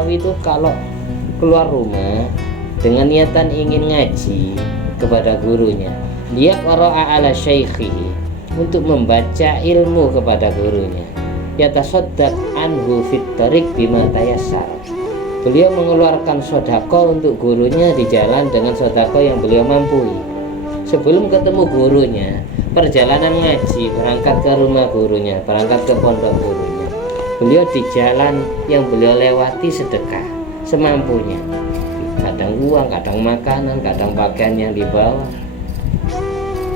Nawawi itu kalau keluar rumah dengan niatan ingin ngaji kepada gurunya, dia qara'a ala syaikhihi, untuk membaca ilmu kepada gurunya, yatasaddaq anhu fit tariq bima tayassar. Beliau mengeluarkan sedekah untuk gurunya di jalan dengan sedekah yang beliau mampu. Sebelum ketemu gurunya, perjalanan ngaji, berangkat ke rumah gurunya, berangkat ke pondok gurunya, beliau di jalan yang beliau lewati sedekah semampunya, kadang uang, kadang makanan, kadang pakaian yang dibawa.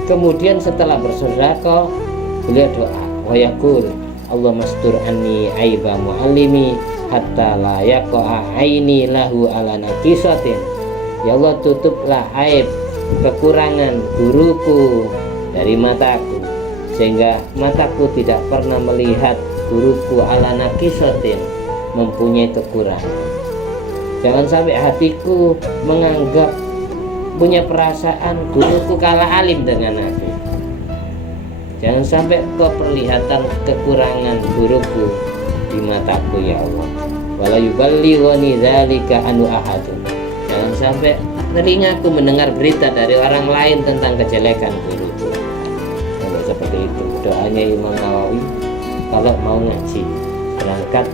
Kemudian setelah bersedekah, beliau doa, wa yaqul Allah mastur anni aiba muallimi hatta la yaqa aini lahu ala naqisatin. Ya Allah, tutuplah aib kekurangan guruku dari mataku, sehingga mataku tidak pernah melihat guruku ala naqisatin, mempunyai kekurangan. Jangan sampai hatiku menganggap, punya perasaan guruku kalah alim dengan aku. Jangan sampai keperlihatan kekurangan guruku di mataku, ya Allah. Wala yuballighani dzalika anu ahadun. Jangan sampai telingaku mendengar berita dari orang lain tentang kejelekan guruku. Sampai seperti itu doanya Imam Nawawi kalau mau ngaji berangkat.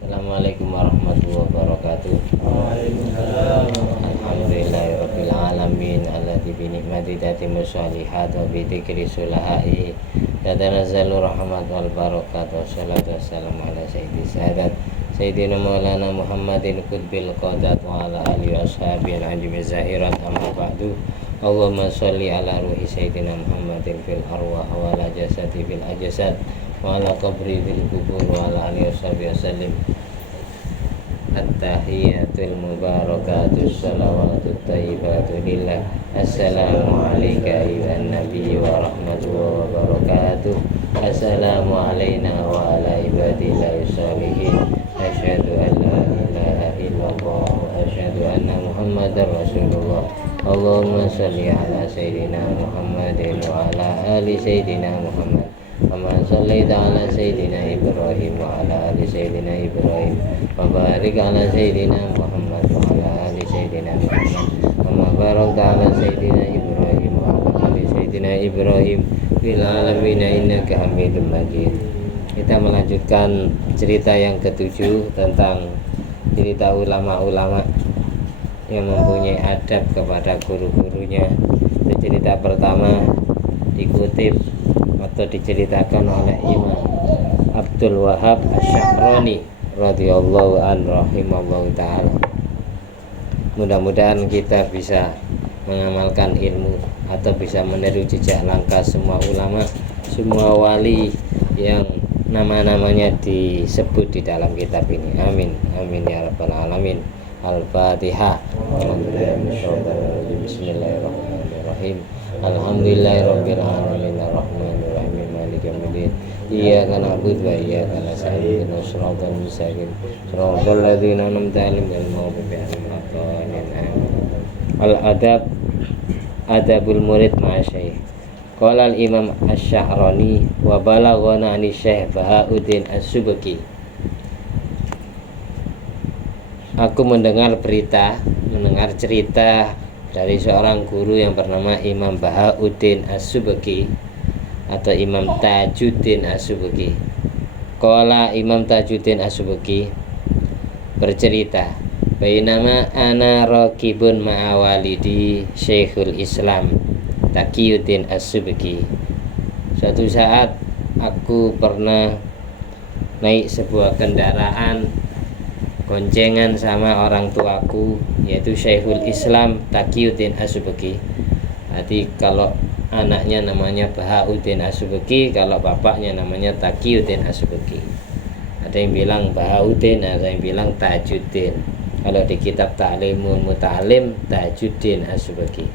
Assalamualaikum warahmatullahi wabarakatuh. Alhamdulillahirabbil alamin alladzi bi ni'mati tatimmu shalihat wa bi dzikri sulahai tatanazzalu rahmat wal barakat. Wassalatu wassalamu ala sayyidis sadat sayyidina maulana Muhammadin qutbil qadat wa ala alihi washabihi al-ajmi zahirat. Amma ba'du. Allahumma sholli ala ruhi sayyidina Muhammadin fil arwah wa ala jasadi fil ajsad wa ala qabri fil kubur wa ala alihi washabihi wasallim. At-tahiyatul mubarakatus salawatut thayyibatu lillah. Assalamu alayka ayyuhan nabiy wa rahmatullahi wa barakatuh. Assalamu alayna wa ala ibadillahi sholihin. Asyhadu an la ilaha illallah wa asyhadu anna muhammadar rasulullah. Allahumma shalli ala sayyidina Muhammadin wa ala ali sayyidina Muhammad. Kama shallaita ala sayyidina Ibrahim wa ala ali sayyidina Ibrahim. Wa barik ala sayyidina Muhammad wa ala ali sayyidina Muhammad. Kama barakta ala sayyidina Ibrahim wa ala ali sayyidina Ibrahim fil alamin innaka Hamidum Majid. Kita melanjutkan cerita yang ketujuh tentang cerita ulama-ulama yang mempunyai adab kepada guru-gurunya. Cerita pertama dikutip atau diceritakan oleh Imam Abdul Wahab Asy-Sya'rani radhiyallahu anhu rahimallahu taala. Mudah-mudahan kita bisa mengamalkan ilmu atau bisa meniru jejak langkah semua ulama, semua wali yang nama-namanya disebut di dalam kitab ini. Amin amin ya rabbal alamin. Al-Fatihah. Bismillahirrahmanirrahim. Alhamdulillahirabbil alamin arrahmanir rahim maliki yaumiddin. Iyyaka na'budu wa iyyaka nasta'in ihdinas siratal mustaqim siratal ladzina an'amta 'alaihim ghairil maghdubi 'alaihim waladdallin. Al-adab adabul murid ma'a syekh. Qala al-Imam Asy-Sya'rani wa balaghana 'ani Syekh Bahauddin As-Subki. Aku mendengar cerita dari seorang guru yang bernama Imam Bahauddin As-Subki atau Imam Tajuddin As-Subki. Qala Imam Tajuddin As-Subki bercerita, bainama ana raqibun ma'a walidi Syekhul Islam Taqiyuddin As-Subki. Suatu saat aku pernah naik sebuah kendaraan goncengan sama orang tuaku, yaitu Syekhul Islam Taqiyuddin As-Subki. Jadi kalau anaknya namanya Bahauddin As-Subki, kalau bapaknya namanya Taqiyuddin As-Subki. Ada yang bilang Bahauddin, ada yang bilang Tajuddin. Kalau di kitab Ta'limul Muta'allim, Tajuddin As-Subki.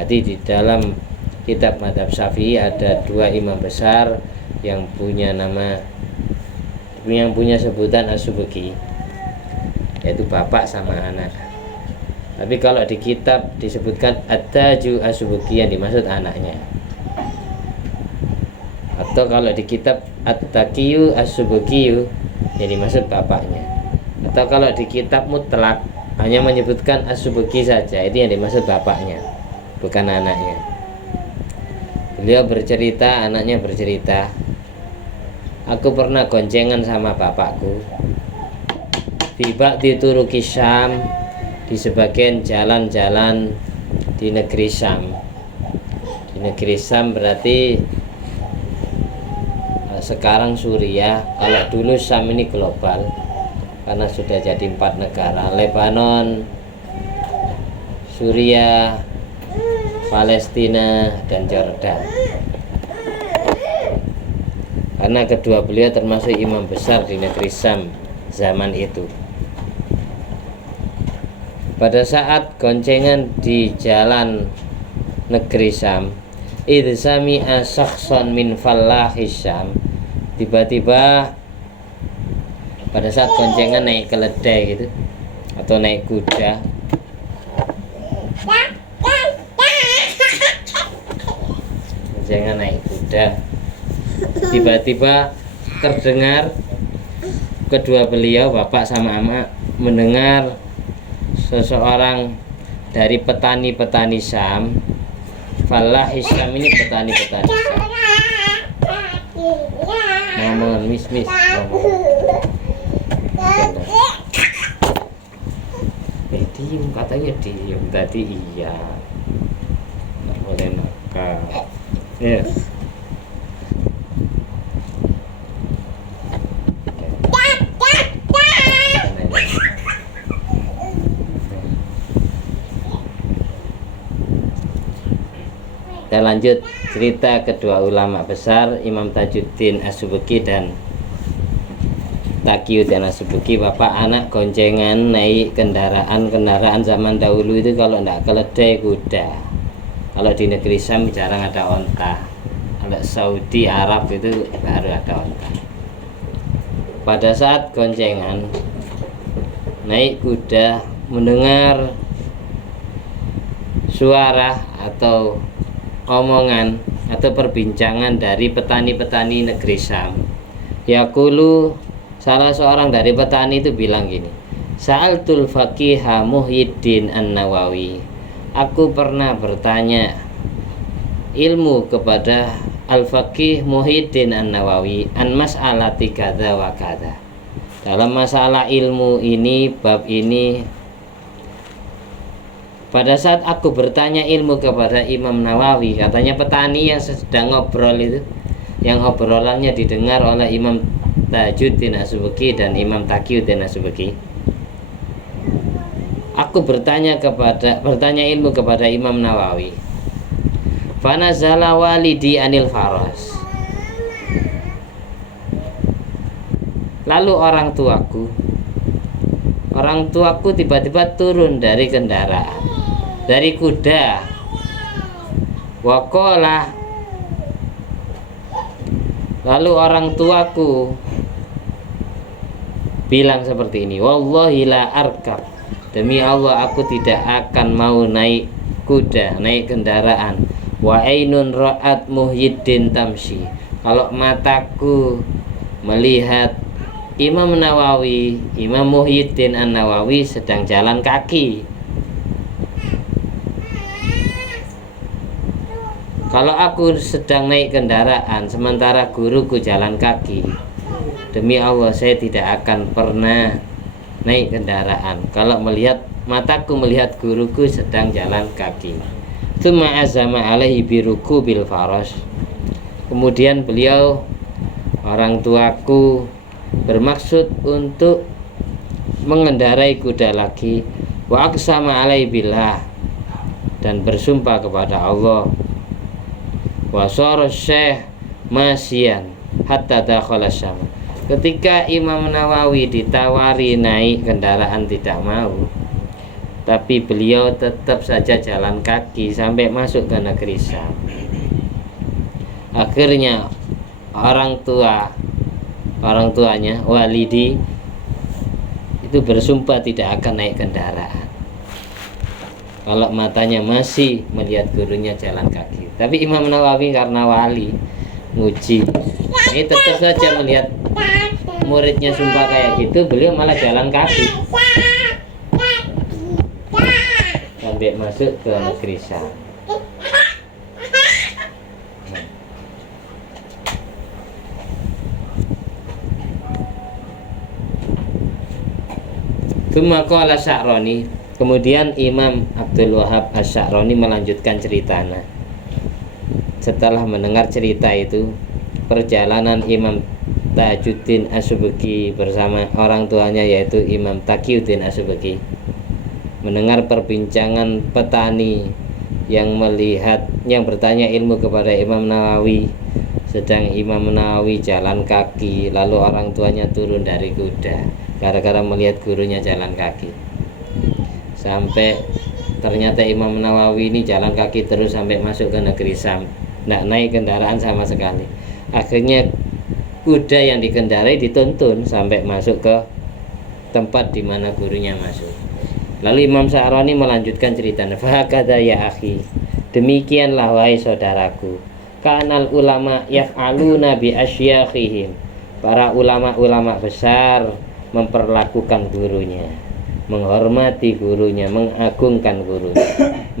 Jadi di dalam kitab Madzhab Syafi'i ada dua imam besar yang punya sebutan As-Subki, yaitu bapak sama anak. Tapi kalau di kitab disebutkan At-Taju As-Subki, yang dimaksud anaknya. Atau kalau di kitab At-Taqiyu As-Subki, yang dimaksud bapaknya. Atau kalau di kitab mutlak hanya menyebutkan As-Subki saja, itu yang dimaksud bapaknya, bukan anaknya. Beliau bercerita, anaknya bercerita, aku pernah goncengan sama bapakku tiba di Turuki Syam, di sebagian jalan-jalan di negeri Syam. Di negeri Syam berarti sekarang Suriah. Kalau dulu Syam ini global karena sudah jadi 4 negara: Lebanon, Suriah, Palestina, dan Jordan. Karena kedua beliau termasuk imam besar di negeri Syam zaman itu. Pada saat goncengan di jalan negeri Syam, idh sami'a syakhsan min fallahis Syam, tiba-tiba pada saat goncengan naik keledai gitu atau naik kuda, goncengan naik kuda, tiba-tiba terdengar kedua beliau, bapak sama emak, mendengar seseorang dari petani-petani Syam. Falah Syam ini petani-petani Syam. Ngomong mis diem, katanya diem tadi. Iya, nggak boleh nakal ya. Kita lanjut cerita kedua ulama besar, Imam Tajuddin As-Subki dan Taqiyuddin As-Subki. Bapak anak goncengan naik kendaraan zaman dahulu itu kalau tidak keledai, kuda. Kalau di negeri Syam jarang ada onta. Kalau Saudi Arab itu baru ada onta. Pada saat goncengan naik kuda, mendengar suara atau omongan atau perbincangan dari petani-petani negeri Syam. Yaqulu, salah seorang dari petani itu bilang gini, Sa'altul Faqiha Muhyiddin An-Nawawi, aku pernah bertanya ilmu kepada Al-Faqih Muhyiddin An-Nawawi an mas'alati kadza wa kadza. Dalam masalah ilmu ini, bab ini, pada saat aku bertanya ilmu kepada Imam Nawawi, katanya petani yang sedang ngobrol itu, yang obrolannya didengar oleh Imam Tajuddin As-Subki dan Imam Taqiyuddin As-Subki. Aku bertanya ilmu kepada Imam Nawawi. Fanazala walidi anil faras. Lalu orang tuaku tiba-tiba turun dari kendaraan, dari kuda. Waqala, lalu orang tuaku bilang seperti ini, wallahi la arkab, demi Allah aku tidak akan mau naik kuda, naik kendaraan. Wa ainun ra'at Muhyiddin tamshi, kalau mataku melihat Imam Nawawi, Imam Muhyiddin An-Nawawi sedang jalan kaki. Kalau aku sedang naik kendaraan sementara guruku jalan kaki, demi Allah saya tidak akan pernah naik kendaraan kalau mataku melihat guruku sedang jalan kaki. Tsumma azama alaihi biruku bil faras. Kemudian beliau, orang tuaku, bermaksud untuk mengendarai kuda lagi. Wa aqsama alaihi billah, dan bersumpah kepada Allah. Wa sara syekh masyan hatta dakhala Syam. Ketika Imam Nawawi ditawari naik kendaraan tidak mau, tapi beliau tetap saja jalan kaki sampai masuk ke negeri Syam. Akhirnya orang tuanya walidi itu bersumpah tidak akan naik kendaraan. kalau matanya masih melihat gurunya jalan kaki. Tapi Imam Nawawi karena wali nguji, ini tetap saja melihat muridnya sumpah kayak gitu, beliau malah jalan kaki sampai masuk ke negeri Syam. Qala Sya'rani, kemudian Imam Abdul Wahab Asy-Sya'rani melanjutkan ceritanya. Setelah mendengar cerita itu, perjalanan Imam Tajuddin As-Subki bersama orang tuanya yaitu Imam Taqiyuddin As-Subki mendengar perbincangan petani yang bertanya ilmu kepada Imam Nawawi, sedang Imam Nawawi jalan kaki, lalu orang tuanya turun dari kuda gara-gara melihat gurunya jalan kaki. Sampai ternyata Imam Nawawi ini jalan kaki terus sampai masuk ke negeri Syam, tidak naik kendaraan sama sekali. Akhirnya kuda yang dikendarai dituntun sampai masuk ke tempat di mana gurunya masuk. Lalu Imam Sya'rani melanjutkan ceritanya. Fahakadha ya akhi, demikianlah wahai saudaraku, kanal ulama yaf'aluna bi asyakhihim, para ulama-ulama besar memperlakukan gurunya, menghormati gurunya, mengagungkan gurunya.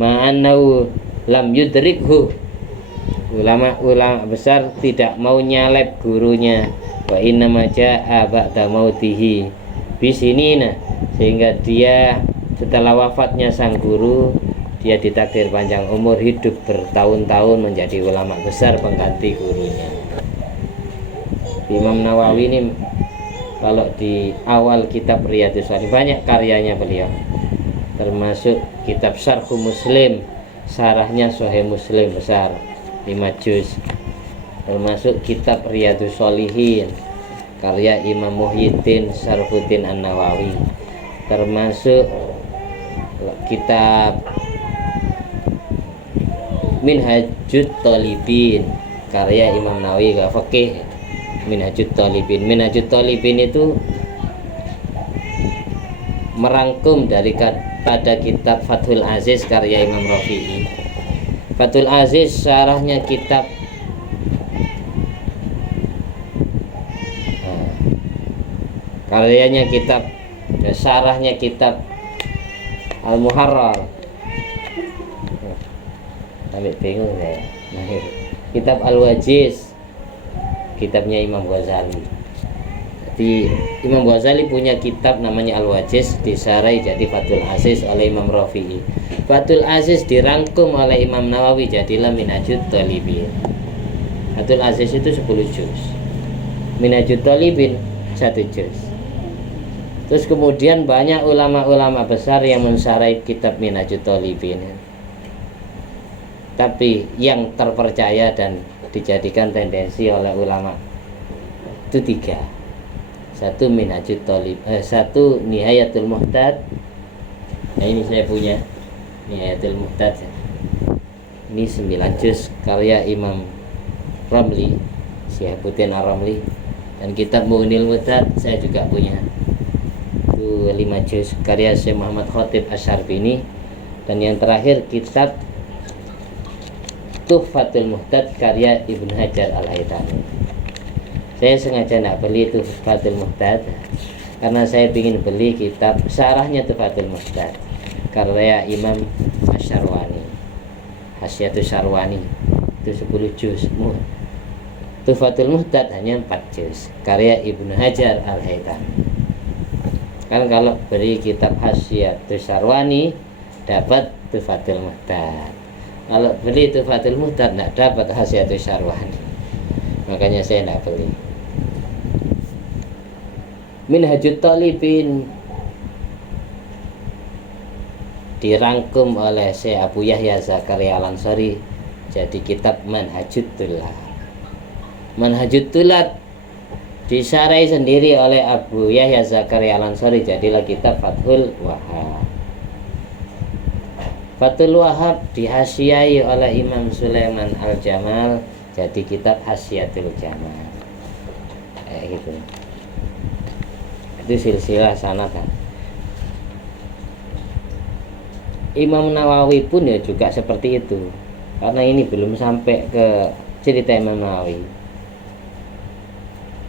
Ma'annahu lam yudrikhu, ulama-ulama besar tidak mau nyalep gurunya. Wa inna ma jaa ba'da mautihi bisinina, sehingga dia setelah wafatnya sang guru, dia ditakdir panjang umur, hidup bertahun-tahun menjadi ulama besar pengganti gurunya. Imam Nawawi ini kalau di awal kitab Riyadhus Shalihin banyak karyanya beliau, termasuk kitab Syarhu Muslim, syarahnya Sahih Muslim besar 5 juz, termasuk kitab Riyadhus Shalihin karya Imam Muhyiddin Syarfuddin An-Nawawi, termasuk kitab Minhajut Thalibin karya Imam Nawawi Fakih. Minhajut Thalibin itu merangkum pada kitab Fathul Aziz karya Imam Rafi'i. Fathul Aziz syarahnya kitab karyanya kitab syarahnya kitab Al-Muharrar. Sampai bingung saya. Kitab Al-Wajiz, kitabnya Imam Ghazali. Jadi Imam Ghazali punya kitab namanya Al-Wajiz, disarai jadi Fathul Aziz oleh Imam Rafi'i. Fathul Aziz dirangkum oleh Imam Nawawi jadilah Minhajut Thalibin. Fathul Aziz itu 10 juz, Minhajut Thalibin 1 juz. Terus kemudian banyak ulama-ulama besar yang mensarai kitab Minhajut Thalibin, tapi yang terpercaya dan dijadikan tendensi oleh ulama itu 3. Satu Minhajut Thalib, satu Nihayatul Muhtad. Nah ini saya punya Nihayatul Muhtad. Ini 9 juz karya Imam Ramli, Syihabuddin Ar-Ramli. Dan kitab Mughnil Muhtad saya juga punya, itu 5 juz karya Syekh Muhammad Khatib Asy-Syarbini. Dan yang terakhir kitab Tuhfatul Muhtad karya Ibnu Hajar Al-Haytami. Saya sengaja tidak beli Tuhfatul Muhtad karena saya ingin beli kitab syarahnya Tuhfatul Muhtad karya Imam Asy-Syarwani, Hasyiatus Syarwani, itu 10 juz. Tuhfatul Muhtad hanya 4 juz karya Ibnu Hajar Al-Haytami. Kan kalau beli kitab Hasyiatus Syarwani dapat Tuhfatul Muhtad, kalau beli Tuhfatul Muhtad tidak dapat Hasyiatus Syarwani, makanya saya tidak beli. Minhajut Thalibin dirangkum oleh Syekh Abu Yahya Zakaria Al-Ansari jadi kitab Manhajut Tulad. Manhajut Tulad disarai sendiri oleh Abu Yahya Zakaria Al-Ansari jadilah kitab Fathul Wahhab. Fathul Wahhab dihasyiai oleh Imam Sulaiman Al-Jamal jadi kitab Hasyiatul Jamal. Kayak gitu. Itu silsilah sanad kan. Imam Nawawi pun ya juga seperti itu, karena ini belum sampai ke cerita Imam Nawawi.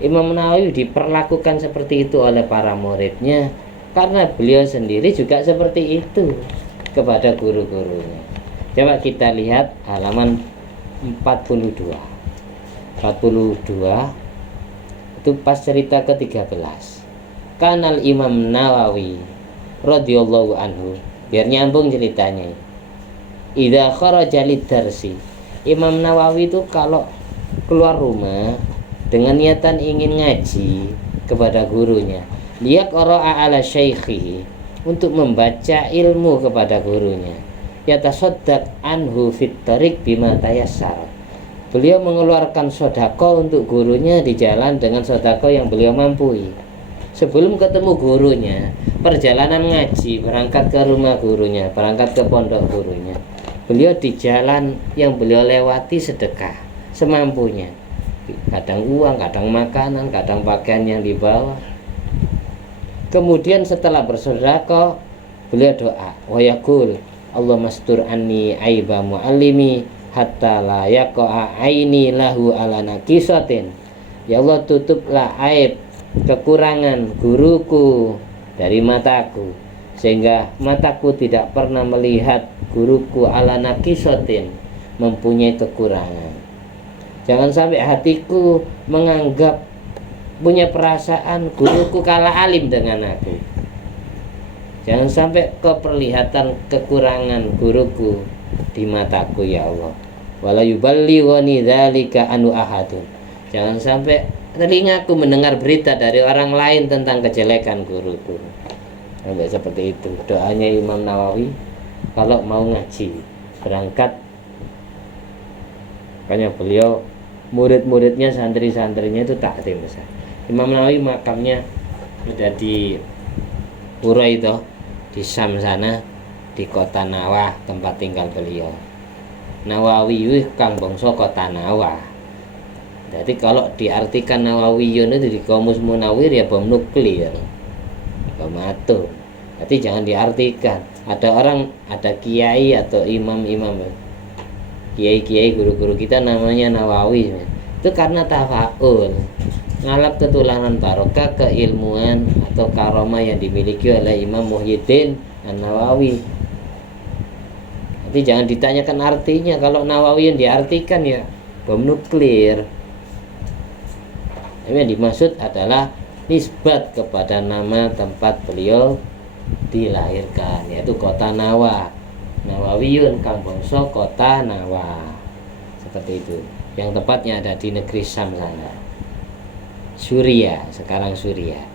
Imam Nawawi diperlakukan seperti itu oleh para muridnya karena beliau sendiri juga seperti itu kepada guru-gurunya. Coba kita lihat halaman 42 itu pas cerita ke-13. Kanal Imam Nawawi radhiyallahu anhu, biar nyambung ceritanya. Idza kharaja lidarsi, Imam Nawawi itu kalau keluar rumah dengan niatan ingin ngaji kepada gurunya, dia qara'a ala syaikhi, untuk membaca ilmu kepada gurunya, yatasaddaq anhu fit tariq bima tayassar. Beliau mengeluarkan sedekah untuk gurunya di jalan dengan sedekah yang beliau mampu. Sebelum ketemu gurunya, perjalanan ngaji, berangkat ke rumah gurunya, berangkat ke pondok gurunya, beliau di jalan yang beliau lewati sedekah semampunya. Kadang uang, kadang makanan, kadang pakaian yang dibawa. Kemudian setelah bersedekah, beliau doa, wa yaqul, Allahumma astur anni aiba muallimi hatta la yaqa aini lahu ala naqisatin. Ya Allah, tutuplah aib kekurangan guruku dari mataku, sehingga mataku tidak pernah melihat guruku ala naqisatin, mempunyai kekurangan. Jangan sampai hatiku menganggap, punya perasaan guruku kalah alim dengan aku. Jangan sampai keperlihatan kekurangan guruku di mataku, ya Allah. Wala yuballighani dzalika anu ahadun. Jangan sampai telingaku mendengar berita dari orang lain tentang kejelekan guruku. Sampai seperti itu doanya Imam Nawawi kalau mau ngaji, berangkat. Makanya beliau, murid-muridnya, santri-santrinya itu takdim besar. Imam Nawawi makamnya sudah di pura itu, di Syam sana, di kota Nawah, tempat tinggal beliau. Nawawi kang bangsa kota Nawah. Jadi kalau diartikan Nawawiyun itu di kamus Munawir ya bom nuklir, bom atom. Jadi jangan diartikan. Ada orang, ada kiai atau imam-imam, kiai-kiai guru-guru kita namanya Nawawi, itu karena tafaul, ngalap ketulanan barokah, keilmuan atau karomah yang dimiliki oleh Imam Muhyiddin An-Nawawi. Jadi jangan ditanyakan artinya. Kalau Nawawi yang diartikan ya bom nuklir. Yang dimaksud adalah nisbat kepada nama tempat beliau dilahirkan, yaitu kota Nawah. Nawawiyun kang bangsa kota Nawah, seperti itu. Yang tepatnya ada di negeri Syam sana, Suria, sekarang Suria.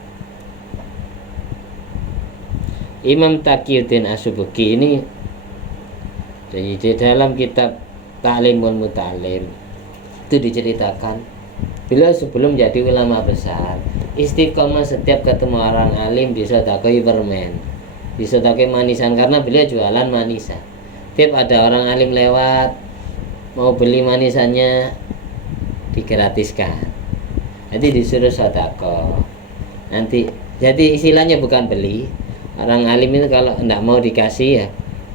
Imam Taqiyuddin As-Subki ini di dalam kitab Ta'limul Muta'allim itu diceritakan, beliau sebelum jadi ulama besar istiqomah setiap ketemu orang alim disedekahi permen, disedekahi manisan, karena beliau jualan manisan. Tiap ada orang alim lewat mau beli manisannya digratiskan, nanti disuruh sedekah. Nanti jadi istilahnya bukan beli. Orang alim itu kalau tidak mau dikasih ya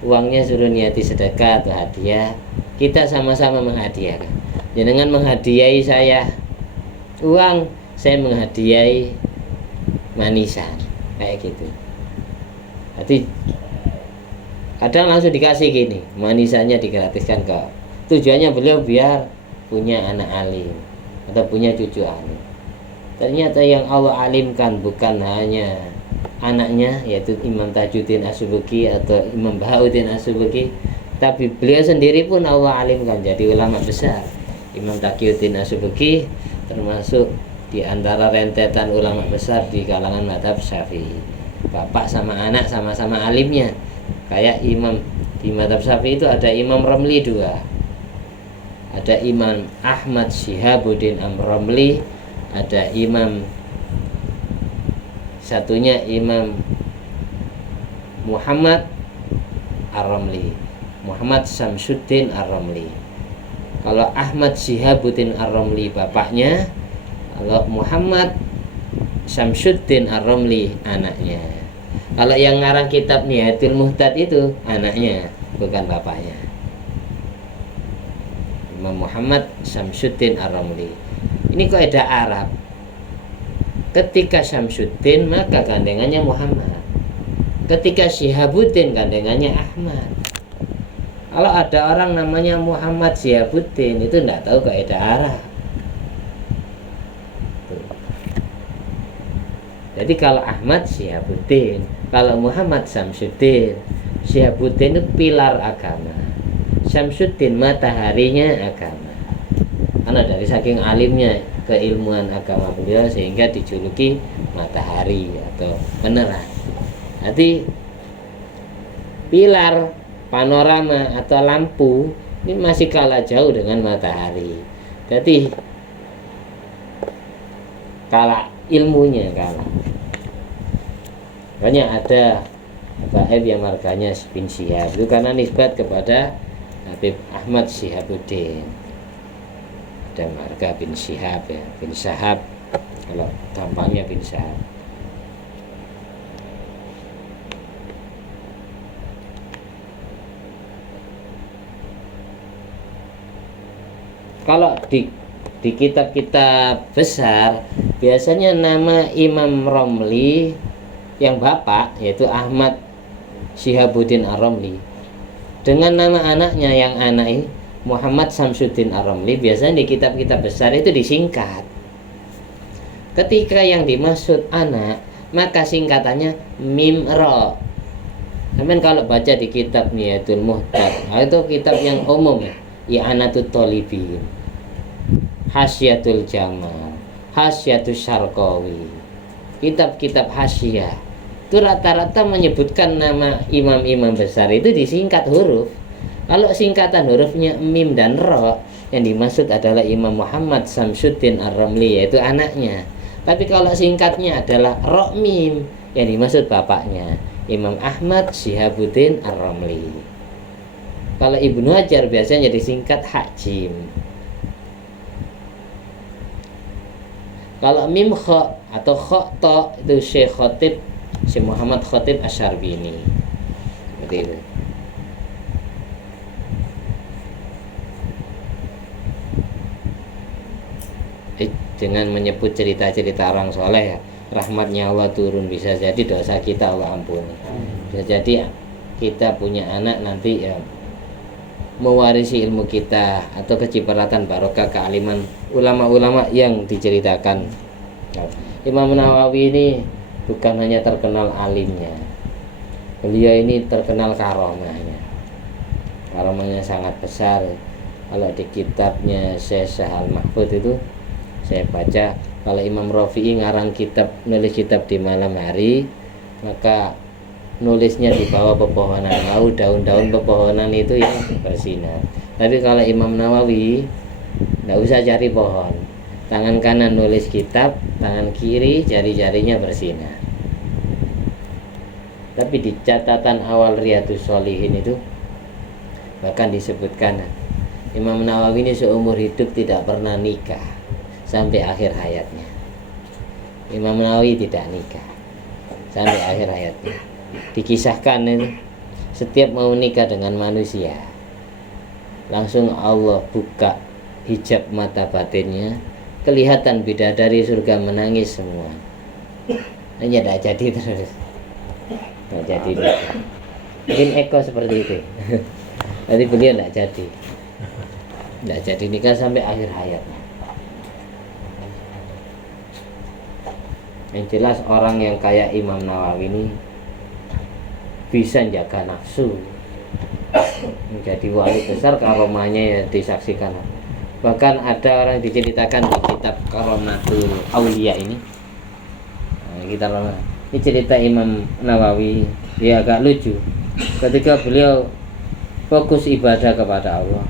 uangnya suruh niati sedekah atau hadiah. Kita sama-sama menghadiahkan. Jangan menghadiahi saya uang, saya menghadiahi manisan, kayak gitu. Jadi kadang langsung dikasih gini, manisannya digratiskan kok. Tujuannya beliau biar punya anak alim atau punya cucu alim. Ternyata yang Allah alimkan bukan hanya anaknya, yaitu Imam Tajuddin As-Subki atau Imam Bahauddin As-Subki, tapi beliau sendiri pun Allah alimkan jadi ulama besar. Imam Taqiyuddin As-Subki termasuk di antara rentetan ulama besar di kalangan mazhab Syafi'i. Bapak sama anak sama-sama alimnya. Kayak imam di mazhab Syafi'i itu ada Imam Ramli 2. Ada Imam Ahmad Syihabuddin Ar-Ramli, ada imam satunya Imam Muhammad Ar-Ramli, Muhammad Syamsuddin Ar-Ramli. Kalau Ahmad Syihabuddin Ar-Ramli bapaknya, kalau Muhammad Syamsuddin Ar-Ramli anaknya. Kalau yang ngarang kitab Nihayatul Muhtad itu anaknya, bukan bapaknya. Imam Muhammad Syamsuddin Ar-Ramli. Ini kaidah Arab. Ketika Syamsuddin maka gandengannya Muhammad. Ketika Syihabuddin gandengannya Ahmad. Kalau ada orang namanya Muhammad Syihabuddin itu tidak tahu kaidah Arab. Jadi kalau Ahmad Syihabuddin, kalau Muhammad Syamsuddin. Syihabuddin itu pilar agama, Syamsuddin mataharinya agama. Karena dari saking alimnya keilmuan agama beliau sehingga dijuluki matahari atau penerang. Jadi pilar, panorama atau lampu ini masih kalah jauh dengan matahari. Jadi kalah ilmunya kalah. Makanya ada Baib yang marganya bin Syihab itu karena nisbat kepada Habib Ahmad Syihabuddin. Ada marga bin Syihab ya, bin Syahab, kalau gampangnya bin Syahab. Kalau di kitab-kitab besar biasanya nama Imam Romli yang bapak yaitu Ahmad Syihabuddin Ar-Ramli dengan nama anaknya yang anak ini Muhammad Syamsuddin Ar-Ramli, biasanya di kitab-kitab besar itu disingkat. Ketika yang dimaksud anak maka singkatannya Mimro. Namun kalau baca di kitab Nihayatul Muhtad, itu kitab yang umum ya, I'anatul Thalibin, Hasyiatul Jamal, Hasyiatul Syarqawi, kitab-kitab hasyiah itu rata-rata menyebutkan nama imam-imam besar itu disingkat huruf. Kalau singkatan hurufnya mim dan ro, yang dimaksud adalah Imam Muhammad Syamsuddin Ar-Ramli yaitu anaknya. Tapi kalau singkatnya adalah ro mim, yang dimaksud bapaknya Imam Ahmad Syihabuddin Ar-Ramli. Kalau Ibnu Hajar biasanya disingkat Hajim. Kalau mim kha atau kha ta itu Syekh Khatib, Syekh Muhammad Khatib Asyarbini. Seperti itu. Dengan menyebut cerita-cerita orang soleh ya, rahmatnya Allah turun, bisa jadi dosa kita Allah ampuni. Bisa jadi kita punya anak nanti ya mewarisi ilmu kita atau kecipratan barokah kealiman ulama-ulama yang diceritakan. Imam Nawawi ini bukan hanya terkenal alimnya, beliau ini terkenal karomahnya. Karomahnya sangat besar. Kalau di kitabnya Syekh Sahal Mahfud itu saya baca, kalau Imam Rafi'i ngarang kitab, nulis kitab di malam hari, maka nulisnya di bawah pepohonan, mau daun-daun pepohonan itu yang bersinar. Tapi kalau Imam Nawawi nggak usah cari pohon, tangan kanan nulis kitab, tangan kiri jari-jarinya bersinar. Tapi di catatan awal Riyadhus Shalihin itu bahkan disebutkan Imam Nawawi ini seumur hidup tidak pernah nikah sampai akhir hayatnya. Imam Nawawi tidak nikah sampai akhir hayatnya. Dikisahkan itu setiap mau nikah dengan manusia langsung Allah buka hijab mata batinnya, kelihatan bidadari surga menangis semua. Hanya tidak jadi terus, tidak jadi nikah. Mungkin Eko seperti itu. Tapi beliau tidak jadi nikah sampai akhir hayatnya. Yang jelas orang yang kayak Imam Nawawi ini bisa jaga nafsu, menjadi wali besar, karomahnya ya disaksikan. Bahkan ada orang diceritakan di kitab Karomatul Aulia ini. Ini cerita Imam Nawawi, dia agak lucu. Ketika beliau fokus ibadah kepada Allah,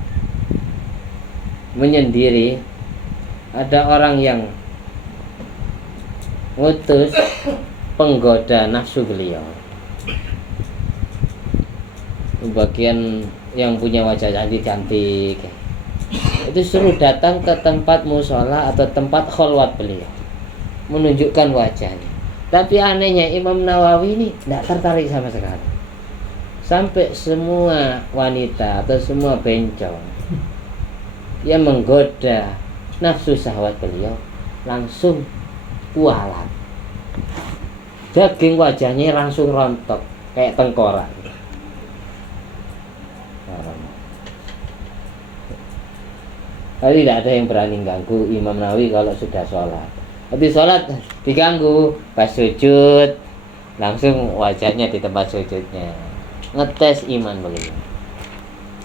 menyendiri, ada orang yang ngutus penggoda nafsu beliau. Bagian yang punya wajah cantik-cantik itu suruh datang ke tempat musola atau tempat kholwat beliau, menunjukkan wajahnya. Tapi anehnya Imam Nawawi ini tidak tertarik sama sekali. Sampai semua wanita atau semua bencong yang menggoda nafsu syahwat beliau langsung kualat. Daging wajahnya langsung rontok kayak tengkorak. Tapi tidak ada yang berani ganggu Imam Nawawi kalau sudah sholat. Tapi sholat diganggu pas sujud, langsung wajahnya di tempat sujudnya. Ngetes iman beliau.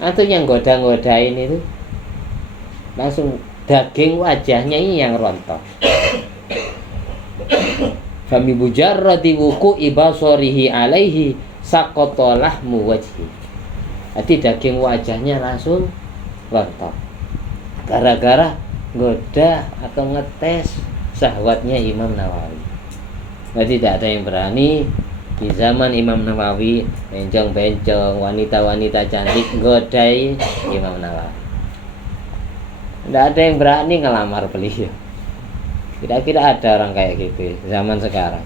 Atau yang goda-godain itu langsung daging wajahnya ini yang rontok. Fami bujarrati wuku'i basarihi alaihi saqata lahmu wajhi. Jadi daging wajahnya langsung rontok. Gara-gara goda atau ngetes syahwatnya Imam Nawawi. Jadi tidak ada yang berani di zaman Imam Nawawi bencong-bencong, wanita-wanita cantik godai Imam Nawawi. Tidak ada yang berani ngelamar beliau. Kira-kira ada orang kayak gitu zaman sekarang.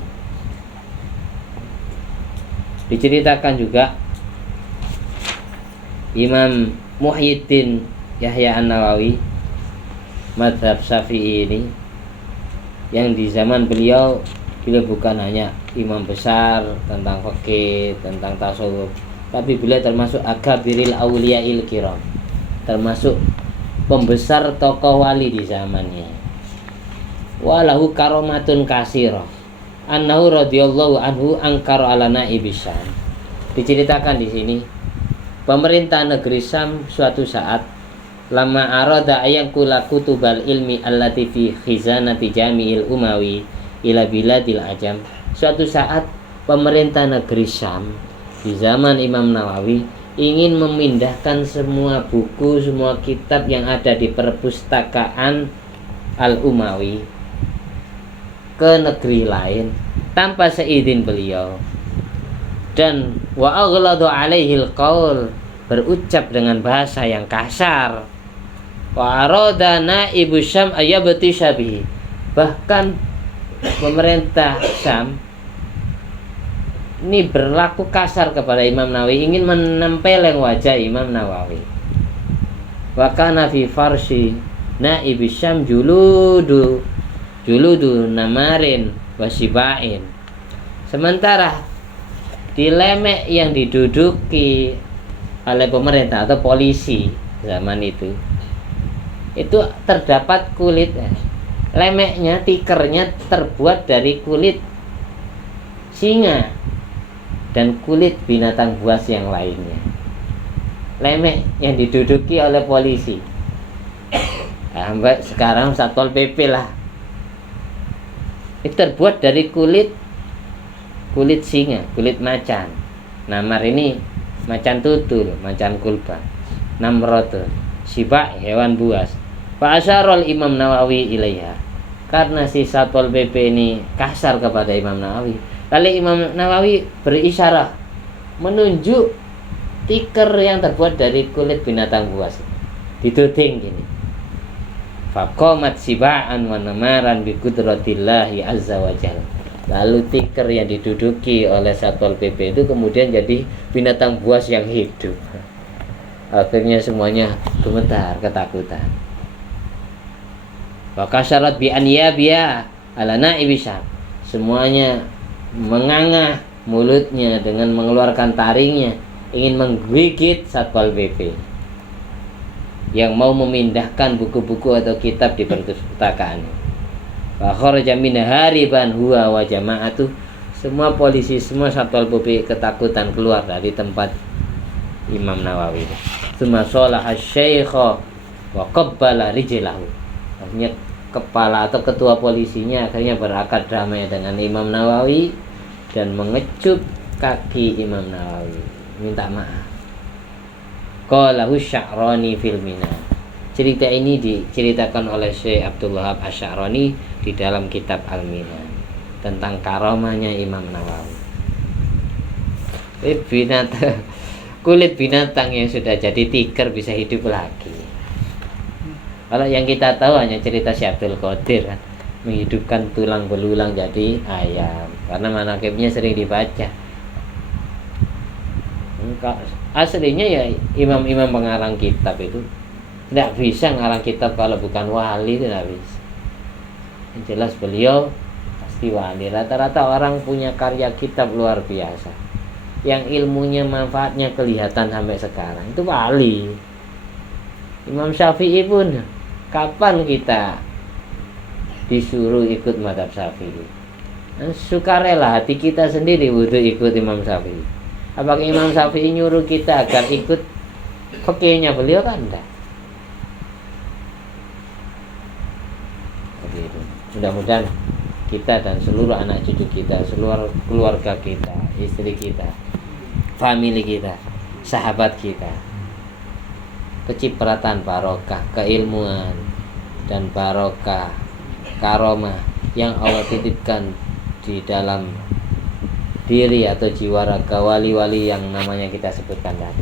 Diceritakan juga Imam Muhyiddin Yahya An-Nawawi mazhab Syafi'i ini, yang di zaman beliau bukan hanya imam besar tentang fikih, tentang tasawuf, tapi beliau termasuk akabiril auliya'il kiram, termasuk pembesar tokoh wali di zamannya. Walahu karomatun kasirah annahu radhiyallahu anhu angkara ala na'ibi Syam. Diceritakan di sini pemerintah negeri Syam suatu saat lama arada ayangkula kutubal ilmi allati fi khizanati jami'il umawi ila biladil ajam. Suatu saat pemerintah negeri Syam di zaman Imam Nawawi ingin memindahkan semua buku, semua kitab yang ada di perpustakaan Al-Umawi ke negeri lain tanpa seizin beliau. Dan wa aghladu alaihil qaul, berucap dengan bahasa yang kasar. Wa arada naibu Syam ayabti syabihi, bahkan pemerintah Syam ini berlaku kasar kepada Imam Nawawi, ingin menempeleng wajah Imam Nawawi. Wa kana fi farsi naibu Syam juludu namarin wasibain. Sementara di lemek yang diduduki oleh pemerintah atau polisi zaman itu terdapat kulit. Lemeknya, tikernya terbuat dari kulit singa dan kulit binatang buas yang lainnya. Lemek yang diduduki oleh polisi, sampai sekarang Satpol PP lah, itu terbuat dari kulit singa, kulit macan. Namar ini macan tutul, macan kulba. Namrod, sibak, hewan buas. Fa asyarul Imam Nawawi ilaiha, karena si Satpol PP ini kasar kepada Imam Nawawi, lalu Imam Nawawi berisyarah menunjuk tiker yang terbuat dari kulit binatang buas, dituding gini. Faqamat siba'an wa namaran bi qudratillahi azza wa jalla. Lalu tiker yang diduduki oleh Satpol PP itu kemudian jadi binatang buas yang hidup. Akhirnya semuanya gemetar, ketakutan. Wakasyarat bi anyabiya ala na'ibi Syam, semuanya mengangah mulutnya dengan mengeluarkan taringnya, ingin menggigit Satpol PP yang mau memindahkan buku-buku atau kitab di perpustakaan. Wa kharaja min hariban huwa wa jama'atu, semua polisi, semua Satpol PP ketakutan keluar dari tempat Imam Nawawi. Tsumma shalaha asy-syaikha wa qabbala rijlahu. Akhirnya kepala atau ketua polisinya akhirnya berakad damai dengan Imam Nawawi dan mengecup kaki Imam Nawawi, minta maaf. Qalahu Sya'rani fil Minan. Cerita ini diceritakan oleh Syekh Abdul Wahab Asy-Sya'rani di dalam kitab Al-Minan tentang karomahnya Imam Nawawi. Kulit binatang yang sudah jadi tiker bisa hidup lagi. Kalau yang kita tahu hanya cerita Syekh Abdul Qadir kan, menghidupkan tulang belulang jadi ayam. karena manaqibnya sering dibaca. Aslinya ya imam-imam pengarang kitab itu tidak bisa ngarang kitab kalau bukan wali, itu tidak bisa. Yang jelas beliau pasti wali. Rata-rata orang punya karya kitab luar biasa, yang ilmunya manfaatnya kelihatan sampai sekarang, itu wali. Imam Syafi'i pun kapan kita disuruh ikut mazhab Syafi'i? Sukarela hati kita sendiri butuh ikut Imam Syafi'i. Apakah Imam Syafi'i nyuruh kita agar ikut fikihnya beliau? Kan enggak. Begitu. Mudah-mudahan kita dan seluruh anak cucu kita, seluruh keluarga kita, istri kita, famili kita, sahabat kita, kecipratan barokah, keilmuan dan barokah karomah yang Allah titipkan di dalam diri atau jiwa raga wali-wali yang namanya kita sebutkan tadi,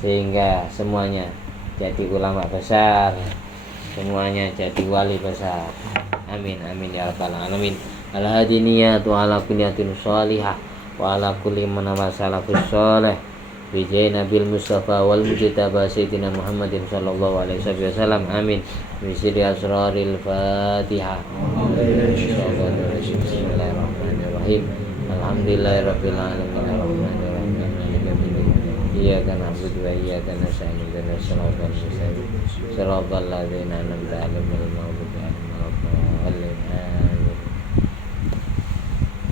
sehingga semuanya jadi ulama besar, semuanya jadi wali besar. Amin amin ya rabbal alamin. Al-hadiniyatu ala kulliyatin sholihah wa ala kulli man salafus sholih bi Nabil Mustafa wal mujtaba sayyidina Muhammadin sallallahu alaihi wasallam. Amin. Bisri asraril Fatihah. Bismillahirrahmanirrahim. Alhamdulillahirabbil alamin. Arrahmanirrahim. Maliki yaumiddin. Iyyaka na'budu wa iyyaka nasta'in. Ihdinas siratal mustaqim. Siratal ladzina an'amta 'alaihim ghairil maghdubi 'alaihim waladdallin.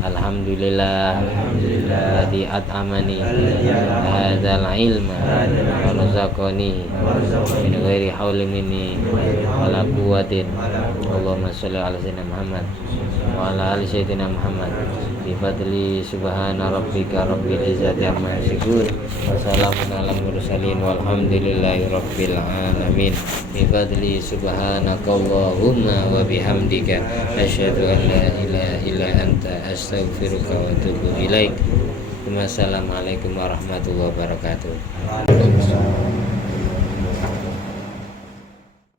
Alhamdulillah alladzi at'amani hadzal ilma wa razaqani min ghairi haulin minni wala quwwatin. Allahumma shalli ala sayyidina Muhammad wa ala ali sayyidina Muhammad bi fadli subhana rabbika rabbil izzati amma yasifun wa salamun alal mursalin walhamdulillahi rabbil alamin. Bi fadli subhanaka Allahumma wa bihamdika asyhadu an la ilaha illa anta astaghfiruka wa atubu ilaik. Wassalamualaikum warahmatullahi wabarakatuh.